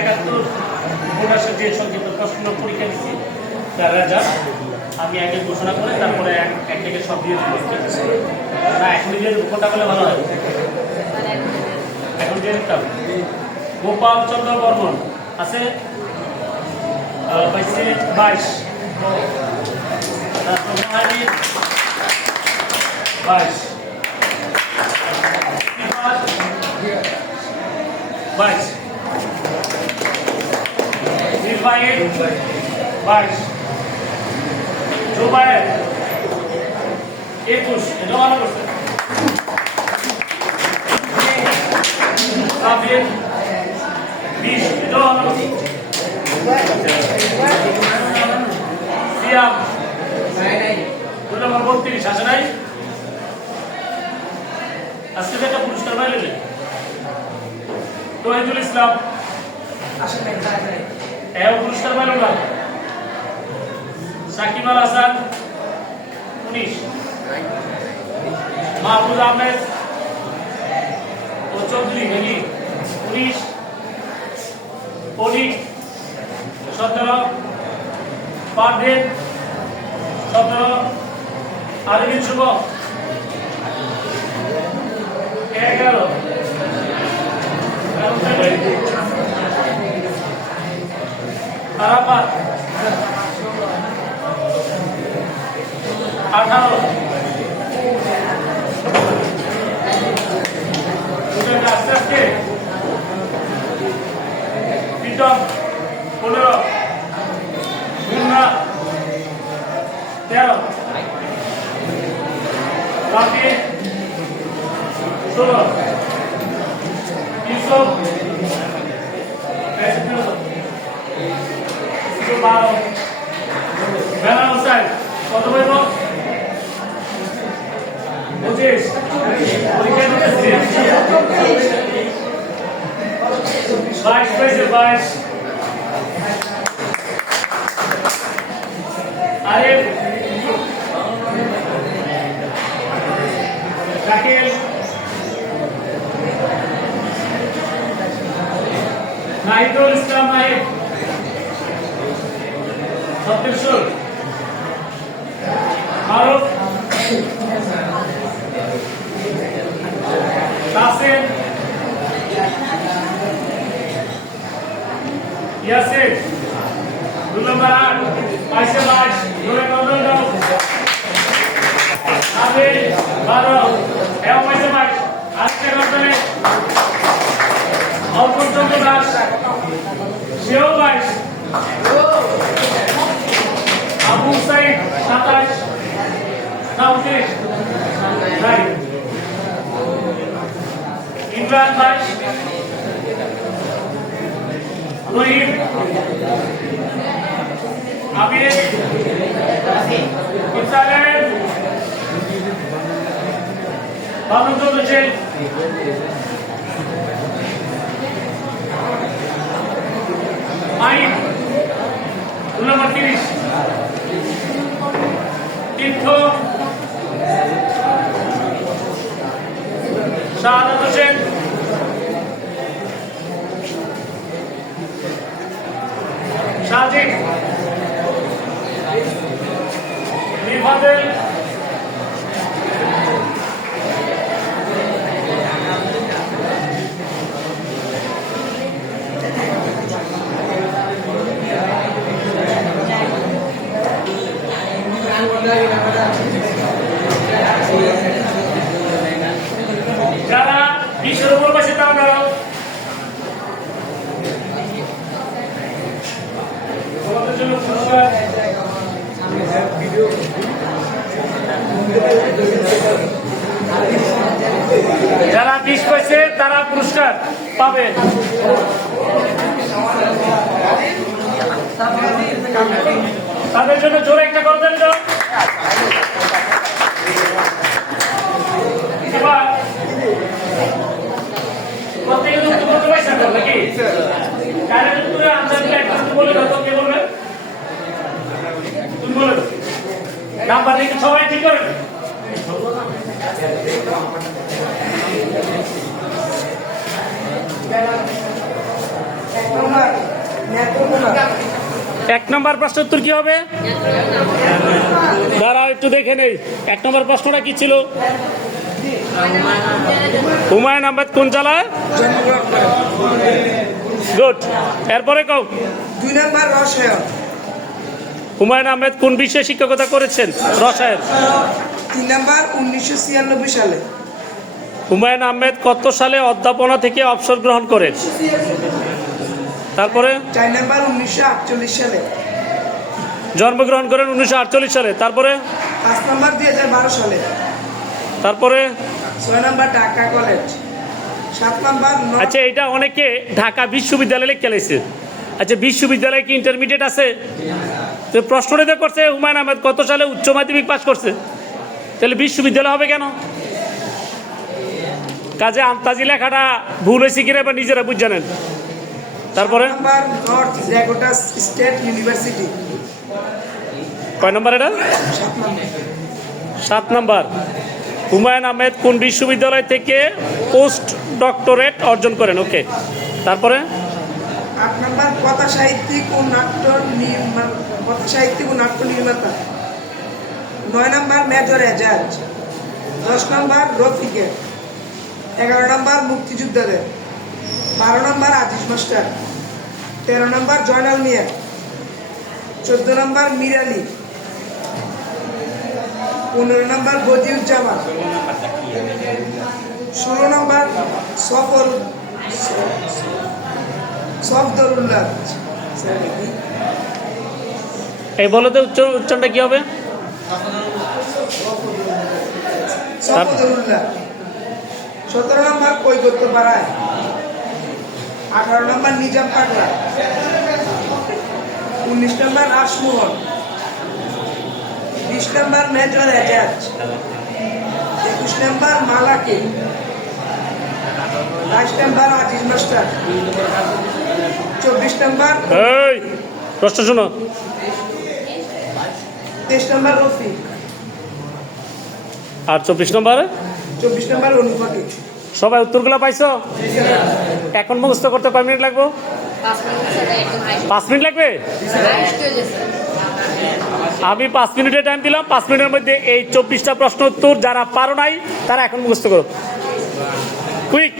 একাত্তর বোনাসের যে সংক্ষিপ্ত প্রশ্ন পরীক্ষা দিচ্ছি, তার রেজাল্ট আমি আগে ঘোষণা করে তারপরে এক থেকে সব দিয়ে ঠিক আছে না, এখন দিয়ে কোনটা করলে ভালো হয়? এখন দিয়ে গোপাল চন্দ্র বর্মন আছে পাইছে বাইশ। বাইশ। বাইশ। নির্বাহীর বাইশ জুবায়ের একুশ এটা ভালো করছে কাবির বিশ এটাও ভালো করছে সিয়াম দুই নম্বর বত্রিশ আসে নাই পুরস্কার পাইলেন তহিদুল ইসলাম এও পুরস্কার পাইল না। সাকিব আল হাসান, উনিশ। মাহমুদ আহমেদ ও চৌধুরী, নাকি? উনিশ। অনিক সতেরো। পারভেদ সতেরো। আলমিন শুভ। এগারো। আরাফাত আঠারো। আস্তে আস্তে। প্রীতম পনেরো। মুন্না তেরো। বাকি ষোলো। ইউসুফ বারো। বেলা হোসেন কত পঁচিশ। পরীক্ষা দিতেছি। বাইশ বাইশ। আরে। শাকিল নাহিদুল ইসলাম নাহিদ। সত্যেশ্বর মারুফ কাসেম ইয়াসিন দুই নম্বর আট বাইশে বাইশ ধরে কন্ট্রোল দাও আবির বারো এবং বাইশে বাইশ আজকে অর্পণ চন্দ্র দাস সেও বাইশ সাইদ সাতাশ উনত্রিশ রাইট ইমরান বাইশ রহিম আবির আইন দু নম্বর তিরিশ তীর্থ শাহাদ হোসেন সাজিদ নিফাদেল যারা বিষ পেয়েছে তারা পুরস্কার পাবে তাদের জন্য জোরে একটা করবেন তো প্রত্যেকে নাকি কারে উত্তরে আনসার একটা বলে দাও নাম্বার লিখে সবাই ঠিক করে এক নম্বর প্রশ্ন উত্তর কি হবে? দাঁড়াও একটু দেখে নেই। এক নম্বর প্রশ্নটা কি ছিল? হুমায়ুন আহমেদ কোন জেলায়? গুড। এরপরে কও। দুই নম্বর রসায়ন। হুমায়ুন আহমেদ কোন বিষয়ে শিক্ষকতা করেছেন? রসায়ন। তিন নম্বর উনিশশো সালে। হুমায়ুন আহমেদ কত সালে অধ্যাপনা থেকে অবসর গ্রহণ করেন? তারপরে? চার নম্বর উনিশশো সালে। জন্মগ্রহণ করেন উনিশশো আটচল্লিশ সালে। তারপরে? পাঁচ নম্বর দুই সালে। তারপরে? ছয় নম্বর ঢাকা কলেজ। সাত নম্বর আচ্ছা এটা অনেকে ঢাকা বিশ্ববিদ্যালয়ে খেলেছে আচ্ছা বিশ্ববিদ্যালয়ে কি ইন্টারমিডিয়েট আছে? তো প্রশ্নটা করছে হুমায়ুন আহমেদ কত সালে উচ্চ মাধ্যমিক পাস করছে? তাহলে বিশ্ববিদ্যালয় হবে কেন? কাজে আন্তাজি লেখাটা ভুল হয়েছে কিনা এবার নিজেরা বুঝ জানেন তারপরে? কয় নম্বর এটা? সাত নম্বর। হুমায়ুন আহমেদ কোন বিশ্ববিদ্যালয় থেকে পোস্ট ডক্টরেট অর্জন করেন? ওকে। তারপরে? আট নম্বর, কথা সাহিত্যিক ও নাট্য নির্মাণ কথা সাহিত্যিক ও নাট্য নির্মাতা। নয় নম্বর, মেজর এজাজ। দশ নম্বর রফিকের এগারো নম্বর, মুক্তিযোদ্ধাদের। বারো নম্বর, আজিজ মাস্টার। তেরো নম্বর, জয়নাল মিয়া। চোদ্দ নম্বর, মিরালি। পনেরো নম্বর, বদিউজ্জামান। ষোলো নম্বর, সফল সফদরুল্লাহ এই বলো তো উচ্চ উচ্চারণটা কি হবে? সতেরো নম্বর কই করতে পারায় আঠারো নম্বর নিজাম পাগলা। উনিশ নম্বর আসমোহন বিশ নম্বর মেজর এজাজ একুশ নম্বর মালাকে। বাইশ নম্বর আজিজ মাস্টার। চব্বিশ নম্বর। এই প্রশ্ন শোনো। তেইশ নম্বর আর চব্বিশ নম্বরে? চব্বিশ নম্বর অনুপাতি। সবাই উত্তরগুলো পাইছো? এখন মুখস্থ করতে কয় মিনিট লাগবো? পাঁচ মিনিট ছাড়া একদম হাই পাঁচ মিনিট লাগবে? আমি পাঁচ মিনিটের টাইম দিলাম। পাঁচ মিনিটের মধ্যে এই চব্বিশটা প্রশ্ন উত্তর যারা পারো নাই তারা এখন মুখস্থ করো। কুইক